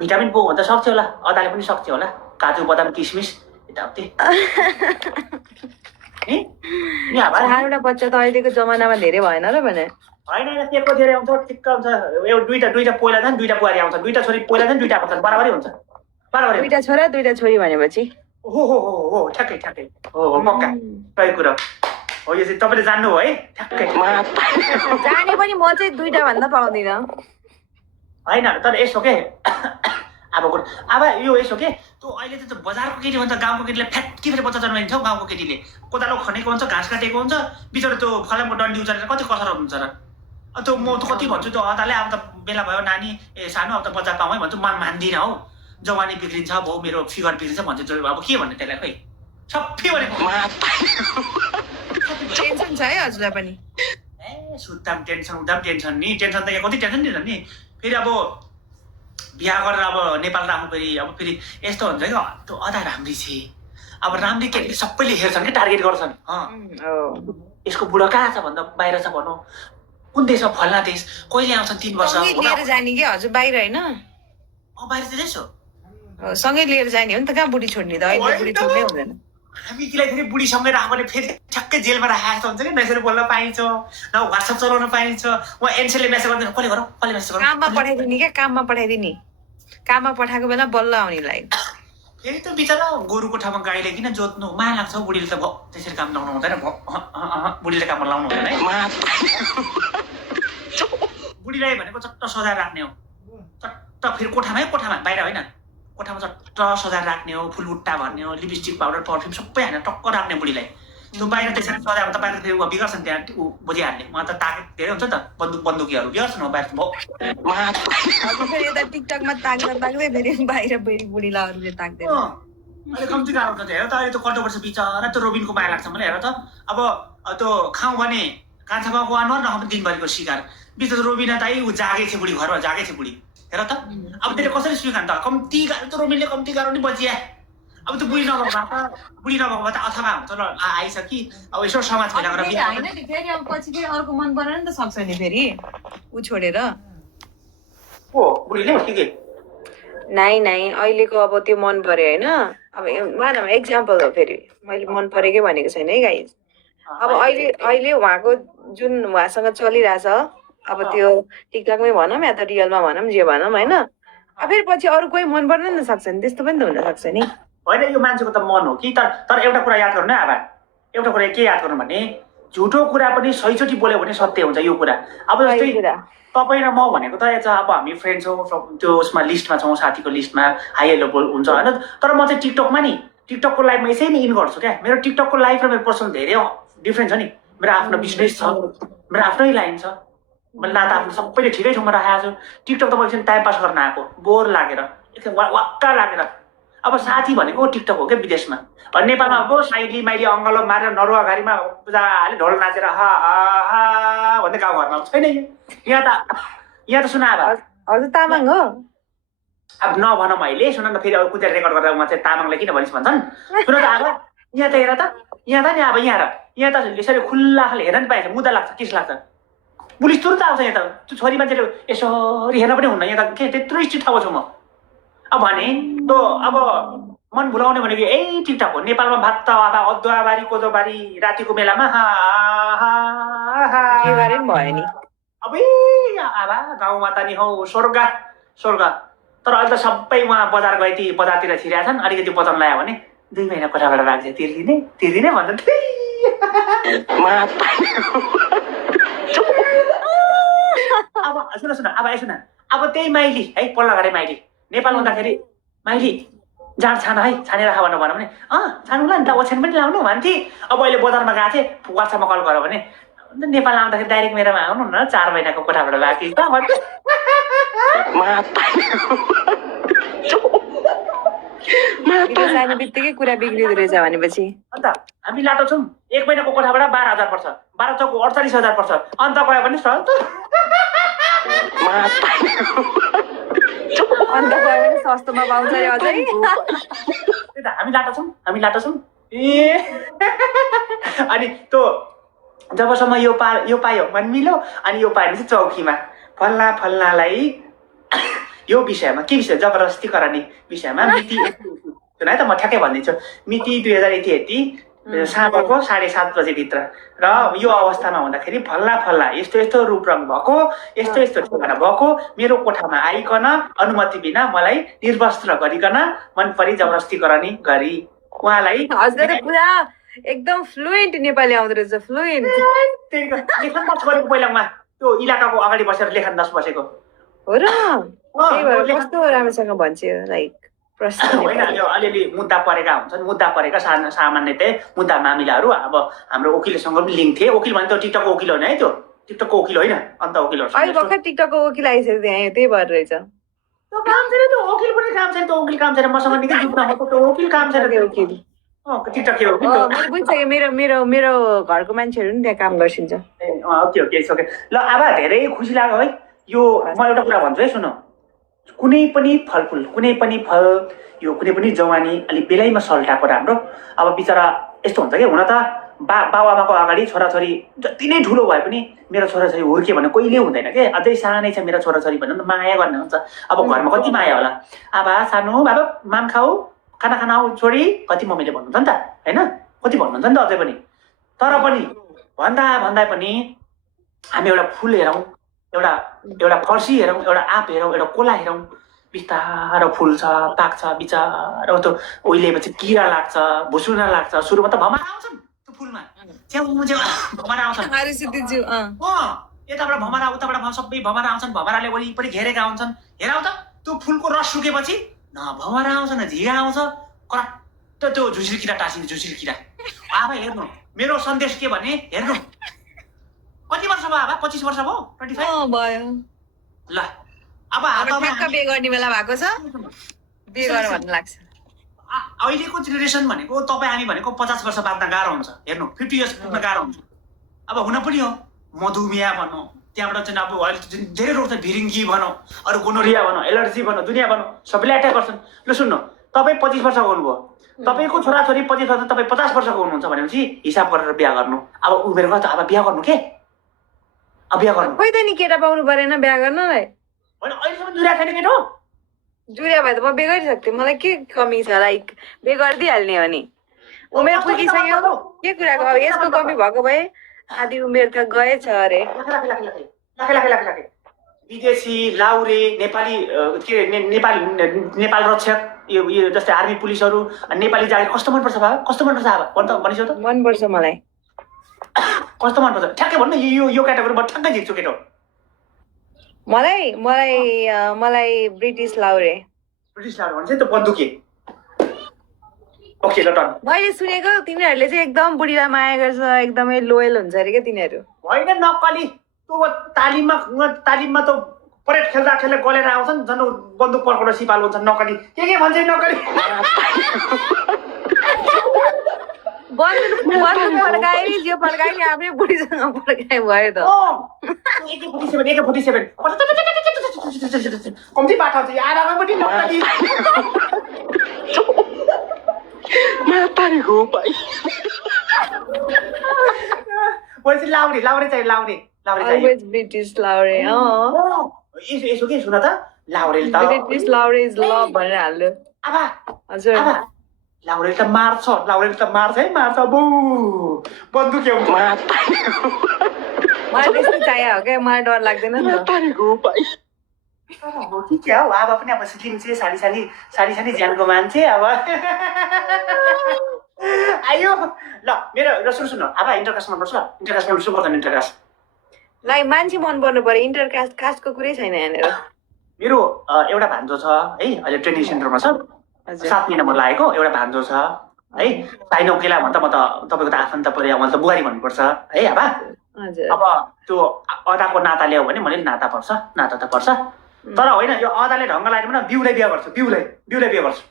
Vitamin पो भन्छ सक्छ होला, अदाले पनि सक्छ होला, काजु बदाम किसमिस यताउति। चारवटा बच्चा त अहिलेको जमानामा धेरै भएन र भने होइन त्यको धेरै आउँछ, ठिक्क हुन्छ। दुईटा पहिला छन्, दुईटा बुहारी आउँछन्, दुईटा छोरी पहिला छन्, दुईटा आउँछन्, बराबरै हुन्छ। बराबरै दुईटा छोरा दुईटा छोरी भनेपछि हो ठ्याक्कै हो पक्का सही कुरा हो। यो चाहिँ तपाईँले जान्नु हो है ठ्याक्कै। जाने पनि म चाहिँ दुईटा भन्दा पाउँदिनँ होइन तर यसो के अब यो यसो के त्यो अहिले त बजारको केटी भन्छ गाउँको केटीले फ्याट्की फेरि बच्चा जन्माइन्छ हौ। गाउँको केटीले कोदालो खनेको हुन्छ, घाँस काटेको हुन्छ, बिचरा त्यो फलामको डन्डी उचालेर कति कसर हुन्छ र। त्यो म त कति भन्छु त्यो अदाले अब त बेला भयो नानी सानो अब त बच्चा पाउँ है भन्छु, म मान्दिनँ हौ। जवानी बिग्रिन्छ भाउ, मेरो फिगर बिग्रिन्छ भन्छु। अब के भन्ने त्यसलाई खै सबै भनेको टेन्सन छ है हजुरलाई पनि। ए सुत्दा पनि टेन्सन, उता पनि टेन्सन नि। टेन्सन त यहाँ कति टेन्सन दिन्छ नि। फेरि अब बिहा गरेर अब नेपाल राख्नु अब फेरि यस्तो हुन्छ क्या, त्यो अदा राम्री छ। अब राम्री केटी सबैले हेर्छन् कि टार्गेट गर्छन्। यसको बुढा कहाँ छ भन्दा बाहिर छ भनौँ, कुन देशमा फल्ना देश, कहिले आउँछन् 3 वर्ष लिएर जाने कि हजुर बाहिर होइन बाहिर चाहिँ त्यसो सँगै लिएर जाने हो नि त। कहाँ बुढी छोड्ने त, अहिले बुढी छोड्नै हुँदैन। हामी किलाई फेरि बुढीसँगै राख्यो भने फेरि ठ्याक्कै जेलमा राखेको जस्तो हुन्छ कि, नसरी बोल्न पाइन्छ, न व्हाट्सएप चलाउन पाइन्छ। उहाँ एनसेलले मेसेज गर्दैन, कसले गरौँ कसले मेसेज गरौँ, काममा पठाइदिने क्या, काममा पठाइदिने। काममा पठाएको बेला बल्ल आउने लागि फेरि त बिचरा गोरुको ठाउँमा गाईले किन जोत्नु, माया लाग्छ हौ। बुढीले त त्यसरी काम लाउनु हुँदैन, बुढीले काम लाउनु हुँदैन है। बुढीलाई भनेको चट्ट सजाय राख्ने हो, चट्ट फेरि कोठामा बाहिर होइन, कोठामा चट्ट सजाय राख्ने हो, फुलबुट्टा भर्ने हो, लिपस्टिक पाउडर पर्फ्युम सबै हालेर टक्क राख्ने बुढीलाई। त्यो बाहिर त्यसरी सजाय त बाहिर फेरि बिगार्छन्, त्यहाँ बुझिहाल्ने। उहाँ त तागत धेरै हुन्छ नि त, बन्दुकीहरू बिगार्छन् हो बाहिर। फेरि यता टिकटकमा ताग्दै फेरि बाहिर बुढीलाई अरूले ताग्दैन। अहिले कम्ती गाह्रो हुन्छ हेर त। अहिले त्यो कन्ट्रोभर्सी बिचरा त्यो रोबिनको माया लाग्छ मलाई। हेर त अब त्यो खाउँ भने कान्छा बाबुको अनुहार नखाउँ दिनभरिको शिकार। बिच रोबिना त ऊ जागै छ बुढी, घरमा जागै छ बुढी। हेर त अब त्यसले कसरी स्वीकार त, कम्ती गाह्रो त रोबिनले कम्ती गाह्रो नि बचिया। अब त्यो बुढी नभएको भए त अथवा हुन्छ र आइस कि अब यसो समाज भेला गरेर होइन नि। फेरि अब पछि फेरि अर्को मन परेन नि त सक्छ नि फेरि ऊ छोडेर। हो बुढीले के नाइ अहिलेको अब त्यो मन पर्यो होइन। अब मानव एक्जाम्पल हो, फेरि मैले मन परेकै भनेको छैन है गाइज। अब अहिले उहाँको जुन उहाँसँग चलिरहेछ, अब त्यो टिकटकमै भनौँ या त रियलमा भनौँ, जे भनौँ होइन। अब फेरि पछि अरू कोही मन पर्न नि त सक्छ नि, त्यस्तो पनि त हुन सक्छ नि। होइन यो मान्छेको त मन हो कि। तर एउटा कुरा याद गर्नु है अब, एउटा कुरा के याद गर्नु भने, झुटो कुरा पनि सहीचोटि बोल्यो भने सत्य हुन्छ यो कुरा। अब जस्तै तपाईँ र म भनेको त अब हामी फ्रेन्ड छौँ, त्यो उसमा लिस्टमा छौँ, साथीको लिस्टमा हाई हेलो बोल हुन्छ होइन। तर म चाहिँ टिकटकमा नि, टिकटकको लाइफमा यसै नि इन गर्छु क्या। मेरो टिकटकको लाइफ र मेरो पर्सनल धेरै डिफ्रेन्ट छ नि। मेरो आफ्नो बिजनेस छ, मेरो आफ्नै लाइन छ, मैले नाता आफ्नो सबैले ठिकै ठाउँमा राखेको छु। टिकटक त म एकछिन टाइम पास गर्न आएको, बोर लागेर, एकछिन वाक्का लागेर। अब साथी भनेको टिकटक हो क्या विदेशमा। नेपालमा अब साइली माइली अङ्गलो मारेर नरुवा घारीमा पूजाले ढोल नाचेर हा हा भन्दै गाउँघरमा छैन। यहाँ त सुना अब हजुर तामाङ हो। अब नभनौँ अहिले, सुन न। फेरि अब कुदेर रेकर्ड गरेर उहाँ चाहिँ तामाङलाई किन भनिस् भन्छन्। सुन त अब यहाँ त हेर त, यहाँ त नि अब यहाँ त यसरी खुल्ला खाले हेर्न नि पाइन्छ, मुद्दा लाग्छ, किस लाग्छ। पुलिस तुरुन्त आउँछ यहाँ त। त्यो छोरी मान्छेले यसरी हेर्न पनि हुन्न। यहाँ त के त्यत्रो स्ट्रिक्ट ठाउँ छु म। अब भने त अब मन भुलाउने भनेको यही टिकटक हो। नेपालमा भात आवा अदुवाबारी कोदोबारी रातिको बेलामा भयो नि। अब आवा गाउँमा त नि हौ स्वर्ग। तर अहिले त सबै उहाँ बजार गए बजारतिर छिरेका छन्। अलिकति बचन लगायो भने 2 महिना कोठाबाट राख्छ, तिर्दिने भन्छ। अब सुन अब त्यही माइली है, पल्ला घरे माइली नेपाल हुँदाखेरि माइली जाँड छान है, छानेर खा भनौँ भने छानुला नि त, ओछ्यान पनि लाउनु भन्थे। अब अहिले बजारमा गएको थिएँ, वाट्सएपमा कल गऱ्यो भने नेपाल आउँदाखेरि डाइरेक्ट मेरोमा आउनु न, 4 महिनाको कोठाबाट राखेँ त भन्छु। जाने बित्तिकै कुरा बिग्रिँदो रहेछ भनेपछि अन्त हामी लाटो छौँ। 1 महिनाको कोठाबाट 12,000 पर्छ, 12 चौको 48,000 पर्छ। अन्त गयो भने सस्तोमा पाउँछ अझै। हामी लाटो छौँ। अनि त्यो जबसम्म यो पायो मन मिलो, अनि यो पायो भने चाहिँ चौकीमा फल्नालाई यो विषयमा के विषय जबरजस्ती गराउने विषयमा मिति सुन है त म ठ्याक्कै भनिदिन्छु मिति 2000 साँझको 7:30 बजेभित्र र यो अवस्थामा हुँदाखेरि फल्ला यस्तो यस्तो रूपरङ भएको यस्तो यस्तो ठेगाना भएको मेरो कोठामा आइकन अनुमति बिना मलाई निर्वस्त्र गरिकन मन परी जबरजस्ती गराउने गरी उहाँलाई हजुर पुरा एकदम फ्लुएन्ट नेपाली आउँदो रहेछ फ्लुएन्ट लेखन दस गरेको पहिला उहाँ त्यो इलाकाको अगाडि बसेर लेखन दस बसेको हो र त्यही भएर कस्तो राम्रोसँग भन्छ लाइक प्रश्न होइन यो अलिअलि मुद्दा परेका हुन्छन् मुद्दा परेका सामान्यतः मुद्दा मामिलाहरू अब हाम्रो वकिलसँग पनि लिङ्क थिए वकिल भने त टिकटकको वकिल होइन है त्यो टिकटकको वकिल होइन अन्त वकिलहरू अहिले भर्खर टिकटकको वकिल आइसक्यो त्यहाँ त्यही भएर रहेछ त्यो काम छैन त्यो वकिल पनि काम छैन त्यो वकिल काम छैन मसँग निकै जुट्न हो त्यो वकिल काम छैन त्यो वकिल टिकटक के हो मैले बुझिसकेँ मेरो मेरो मेरो घरको मान्छेहरू नि त्यहाँ काम गर्छिन्छ ओके सके ल अब धेरै खुसी लाग्यो है यो म एउटा कुरा भन्छु है सुन कुनै पनि फलफुल कुनै पनि फल यो कुनै पनि जवानी अलि बेलैमा सल्टाएको राम्रो अब बिचरा यस्तो हुन्छ कि हुन त बाबुआमाको अगाडि छोराछोरी जति नै ठुलो भए पनि मेरो छोराछोरी हुर्के भने कहिले हुँदैन के अझै सानै छ मेरो छोराछोरी भन्नु माया गर्ने हुन्छ अब घरमा कति माया होला आबा सानो बाबा माम खाऊ खाना खाना आऊ छोरी कति मम्मीले भन्नुहुन्छ नि त होइन कति भन्नुहुन्छ नि त अझै पनि तर पनि भन्दा पनि हामी एउटा फुल हेरौँ एउटा फर्सी हेरौँ एउटा आँप हेरौँ एउटा कोला हेरौँ बिस्तारो फुल्छ पाक्छ बिचारो त्यो ओइलेपछि किरा लाग्छ भुसुना लाग्छ सुरुमा त भमरा आउँछन् त्यो फुलमा भमरा आउँछन् यताबाट भमरा उताबाट सबै भमरा आउँछन् भमराले वरिपरि घेरेका हुन्छन् हेरौ त त्यो फुलको रस सुकेपछि न भमरा आउँछ न झिगा आउँछ करट्ट त्यो झुसिर किरा टाँसिने झुसिर किरा आबा हेर्नु मेरो सन्देश के भने हेर्नु कति वर्ष भयो आबा 25 वर्ष भयो 25 भयो ल अब ठ्याक्क बिहे गर्ने बेला भएको छ बिहे गर भन्नु लाग्छ अहिलेको जेनेरेसन भनेको तपाईँ हामी भनेको 50 वर्ष बाँच्न गाह्रो हुन्छ हेर्नु 50 इयर्स पुग्न गाह्रो हुन्छ अब हुन पनि हो मधुमेह भनौँ त्यहाँबाट चाहिँ अब अहिले धेरै रोग छ भिरिङ्गी भनौँ अरू गोनोरिया भनौँ एलर्जी भनौँ दुनियाँ भनौँ सबैले एट्याक गर्छन् ल सुन्नु तपाईँ 25 वर्षको हुनुभयो तपाईँको छोराछोरी 25 वर्ष तपाईँ 50 वर्षको हुनुहुन्छ भनेपछि हिसाब गरेर बिहा गर्नु अब उमेर कस्तो अब बिहा गर्नु के अब बिहा गर्नु खोइ त नि केटा पाउनु परेन बिहा गर्नलाई होइन अहिलेसम्म जुरिया छैन केटो जुरिया भए त म बिहे गरिसक्थेँ मलाई के कमी छ लाइक बिहे गरिदिइहाल्ने हो नि उमेर पुगिसक्यो के कुराको अब यसको कमी भएको भए आधी उमेर त गएछ अरे विदेशी लाउरे नेपाली के नेपाल रक्षक यो जस्तै आर्मी पुलिसहरू नेपाली जागिर कस्तो मनपर्छ बाबा कस्तो मनपर्छ आबा भनिसौ त मनपर्छ मलाई कस्तो मनपर्छ ठ्याक्कै भन्नु यो क्याटेगोरीमा ठ्याक्कै जित्छु केटो मलाई मलाई मलाई ब्रिटिस लाउरे भन्छ त बन्दुकी ओके ल डन मैले सुनेको तिनीहरूले चाहिँ एकदम बुढीलाई माया गर्छ एकदमै लोयल हुन्छ अरे क्या तिनीहरू होइन नक्कली त्यो तालिममा त परेड खेल्दा गलेर आउँछन् झन् बन्दुक पड्काउन सिपाल हुन्छ नक्कली के भन्छ नक्कली बन्दुक पड्काए जो पड्काए नि आफ्नै बुढीसँग पड्काए भयो त AK-47 कम्ती बाटो छ आरामै पनि नक्कली मातारेको भाइपछि लाउरे चाहियो Always British लाउरे यसो के सुन त लाउरेले त British लाउरे इज लभ भनेर हाल्यो आबा हजुर लाउरेले त मार्छ है मार्छ बु बन्दुक हुन्छ मलाई त्यस्तो चाहियो हो क्या मलाई डर लाग्दैन नि त के हो अब पनि अब सिक्किम चाहिँ सानी ज्यानको मान्छे अब आयो ल मेरो सुन अब इन्टरकास्ट मनपर्छ इन्टरकास्ट मनपर्छ पर्दैन इन्टरकास्ट लाइक मान्छे मन पर्नु पर्यो इन्टरकास्ट कास्टको कुरै छैन यहाँनिर मेरो एउटा भान्जो छ है अहिले ट्रेनिङ सेन्टरमा छ 7 महिनामा लागेको एउटा भान्जो छ है साइनो केला भन्दा म त तपाईँको त आफन्त पर्यो मैले त बुहारी भन्नुपर्छ है आबा अब त्यो अदाको नाता ल्यायो भने मैले नाता त पर्छ तर होइन यो अदाले ढङ्ग लाग्यो भने बिउलाई बिहा गर्छु बिउलाई बिहा गर्छु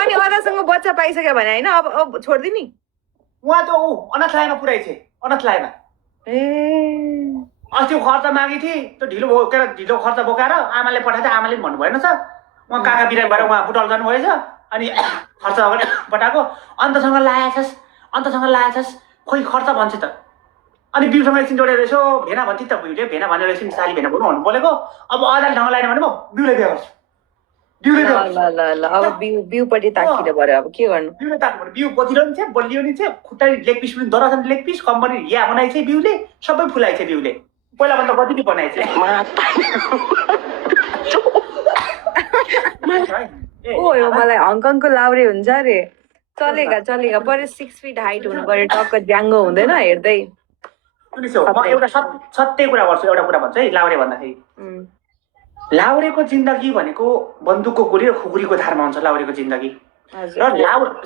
अनि अदासँग बच्चा पाइसक्यो भने होइन अब छोडिदिने उहाँ त अनाथलायमा पुऱ्याइ थिए अनाथलायमा अस्ति खर्च मागी थिए त्यो ढिलो खर्च बोकाएर आमाले पठाएको आमाले भन्नु भएन छ उहाँ काका बिरामी भएर उहाँ बुटल जानुभएछ अनि खर्च पठाएको अन्तसँग लाएछस् खोइ खर्च भन्छ त अनि बिउसँग एकछिन जोडेर यसो भेना भन्थ्यो त बिउले भेना भनेर एकछिन साली भेना बोल्नु भन्नु बोलेको अब अदाले ढङ्ग लागेन भने म बिउलाई बिहा गर्छु बिउले बिहा गर्छु ल ल ल अब बिउपट्टि ताकिनु पर्यो अब के गर्नु बिउले ताक्नु बिउ बतिलो नि थियो बलियो नि थियो खुट्टा लेग पिस पनि दरासन लेग पिस कम्पनी या बनाएको छ बिउले सबै फुलाएको छ बिउले पहिलाभन्दा कति बनाएको छ ओ यो मलाई हङकङको लाउरे हुन्छ अरे चलेगा पर 6 फिट हाइट हुनु पर्यो टक्क ज्याङ्गो हुँदैन हेर्दै म एउटा सत्य कुरा गर्छु एउटा कुरा भन्छु है लाउरे भन्दाखेरि लाउरेको जिन्दगी भनेको बन्दुकको गोली र खुकुरीको धारमा हुन्छ लाउरेको जिन्दगी र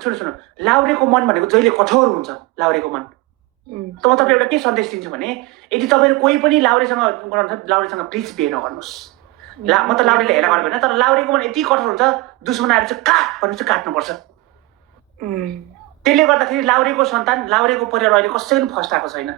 सुन्नु लाउरेको मन भनेको जहिले कठोर हुन्छ लाउरेको मन त म तपाईँलाई एउटा के सन्देश दिन्छु भने यदि तपाईँहरू कोही पनि लाउरेसँग गर्नुहुन्छ लाउरेसँग प्लिज बिहे नगर्नुहोस् म त लाउरेले हेर गरेको होइन तर लाउरेको मन यति कठोर हुन्छ दुश्मन आएर चाहिँ काट भनेपछि काट्नुपर्छ त्यसले गर्दाखेरि लाउरेको सन्तान लाउरेको परिवार अहिले कसै पनि फस्टाएको छैन